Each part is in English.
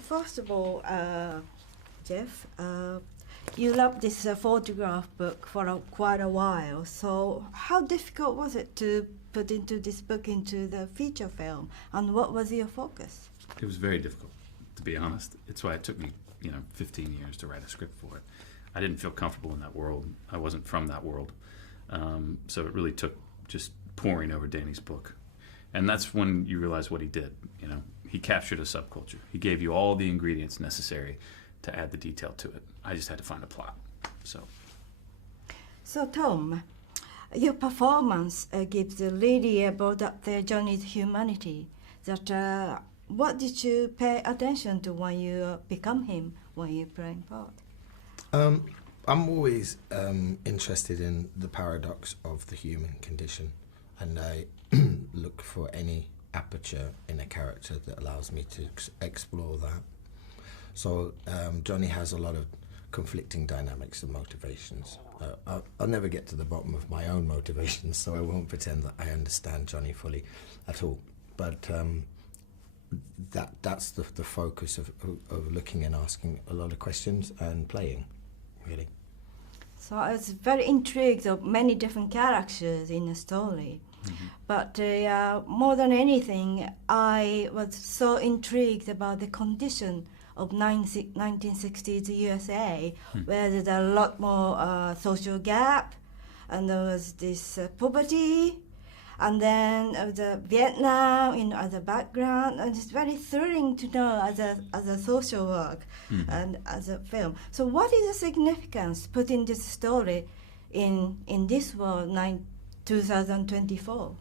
First of all, Jeff, you loved this photograph book for quite a while. So how difficult was it to put into this book into the feature film, and what was your focus? It was very difficult, to be honest. It's why it took me, 15 years to write a script for it. I didn't feel comfortable in that world. I wasn't from that world. So it really took just poring over Danny's book. And that's when you realize what he did. He captured a subculture. He gave you all the ingredients necessary to add the detail to it. I just had to find a plot. So Tom, your performance gives really brought up the Johnny's humanity. What did you pay attention to when you become him, when you're playing part? I'm always interested in the paradox of the human condition, and I look for any aperture in a character that allows me to explore that. So Johnny has a lot of conflicting dynamics and motivations. I'll never get to the bottom of my own motivations, so I won't pretend that I understand Johnny fully at all. But that's the focus of looking and asking a lot of questions and playing, really. So I was very intrigued of many different characters in the story. Mm-hmm. But more than anything, I was so intrigued about the condition of 1960s USA, where there's a lot more social gap, and there was this poverty, and then the Vietnam, as a background, and it's very thrilling to know as a social work and as a film. So, what is the significance putting this story in this world, 2024?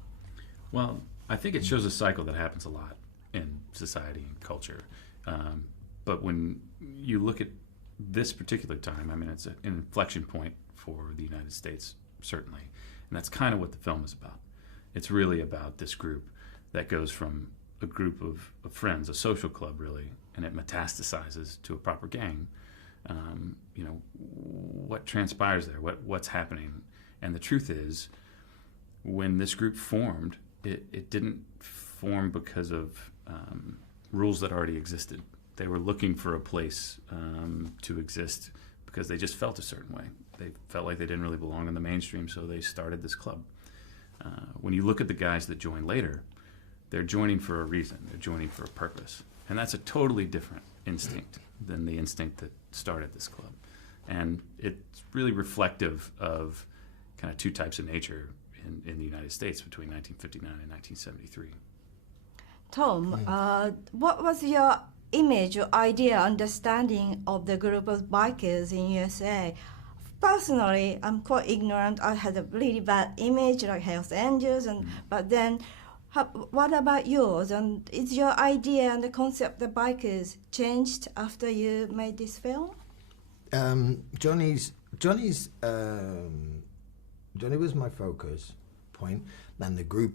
Well, I think it shows a cycle that happens a lot in society and culture. But when you look at this particular time, it's an inflection point for the United States, certainly. And that's kind of what the film is about. It's really about this group that goes from a group of friends, a social club really, and it metastasizes to a proper gang. What transpires there, what's happening. And the truth is, when this group formed, it didn't form because of rules that already existed. They were looking for a place to exist because they just felt a certain way. They felt like they didn't really belong in the mainstream, so they started this club. When you look at the guys that join later, they're joining for a reason. They're joining for a purpose. And that's a totally different instinct than the instinct that started this club. And it's really reflective of kind of two types of nature in the United States between 1959 and 1973. Tom, what was your image or idea, understanding of the group of bikers in USA? Personally, I'm quite ignorant. I had a really bad image, like Hells Angels, but then, what about yours? And is your idea and the concept of bikers changed after you made this film? Johnny was my focus point, and the group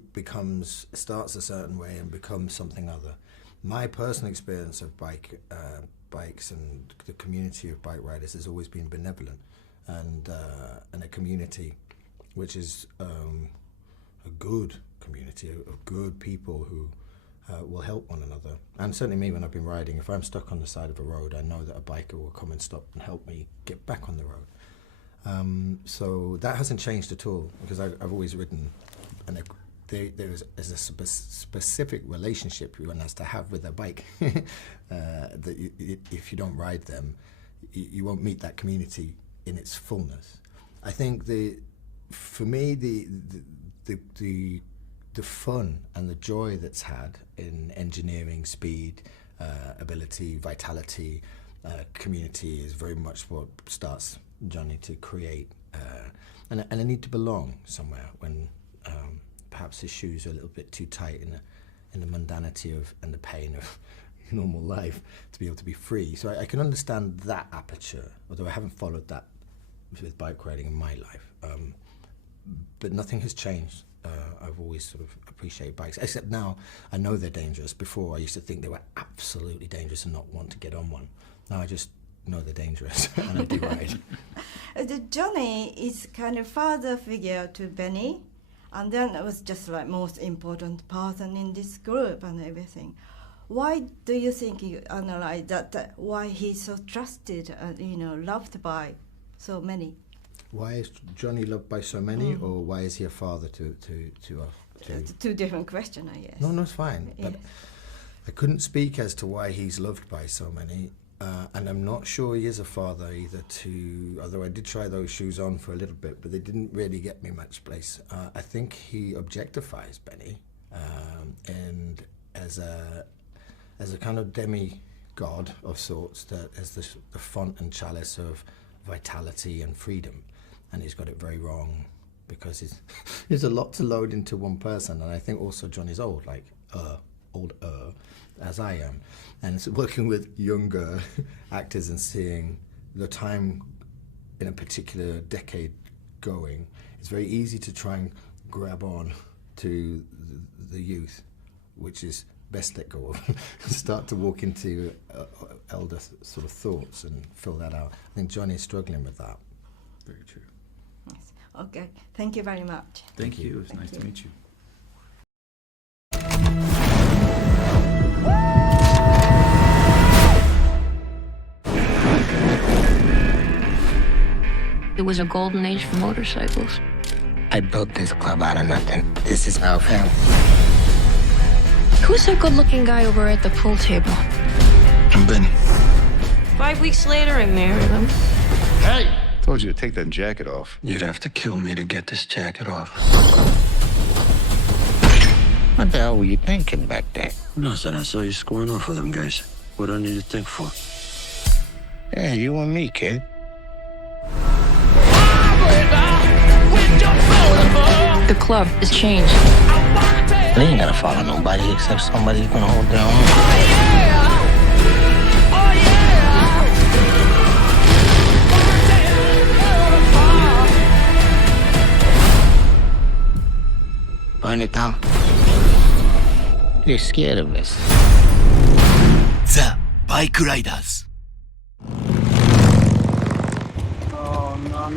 starts a certain way and becomes something other. My personal experience of bikes and the community of bike riders has always been benevolent, and a community which is a good community of good people who will help one another. And certainly me, when I've been riding, if I'm stuck on the side of a road, I know that a biker will come and stop and help me get back on the road. So that hasn't changed at all, because I've always ridden, and there is a specific relationship one has to have with a bike that if you don't ride them, you won't meet that community in its fullness. I think for me the fun and the joy that's had in engineering, speed, ability, vitality, community is very much what starts Johnny to create, and a need to belong somewhere when perhaps his shoes are a little bit too tight in the mundanity and the pain of normal life, to be able to be free. So I can understand that aperture, although I haven't followed that with bike riding in my life. But nothing has changed. I've always sort of appreciated bikes, except now I know they're dangerous. Before I used to think they were absolutely dangerous and not want to get on one. Now I just know they're dangerous and I do ride. Johnny is kind of father figure to Benny, and then it was just like most important person in this group and everything. why do you think you analyze that why he's so trusted and loved by so many? Why is Johnny loved by so many, or why is he a father to Two different questions, I guess. No, it's fine. Yes. But I couldn't speak as to why he's loved by so many, and I'm not sure he is a father either. Although I did try those shoes on for a little bit, but they didn't really get me much place. I think he objectifies Benny, and as a kind of demigod of sorts, that as the font and chalice of vitality and freedom, and he's got it very wrong because there's a lot to load into one person, and I think also Johnny's old, older, as I am, and so working with younger actors and seeing the time in a particular decade going, it's very easy to try and grab on to the youth, which is best let go of. Start to walk into elder sort of thoughts and fill that out. I think Johnny's struggling with that. Very true. Yes. Okay, thank you very much. Thank you. It was nice to meet you. It was a golden age for motorcycles. I built this club out of nothing. This is our family. Who's that good-looking guy over at the pool table? I'm Benny. 5 weeks later, I married him. Hey! Told you to take that jacket off. You'd have to kill me to get this jacket off. What the hell were you thinking back there? Nothing. I saw you scoring off with them guys. What do I need to think for? Yeah, you and me, kid. The club has changed. They ain't gonna follow nobody except somebody who's gonna hold their own. Burn it down. You're scared of this. The Bike Riders. Oh, no.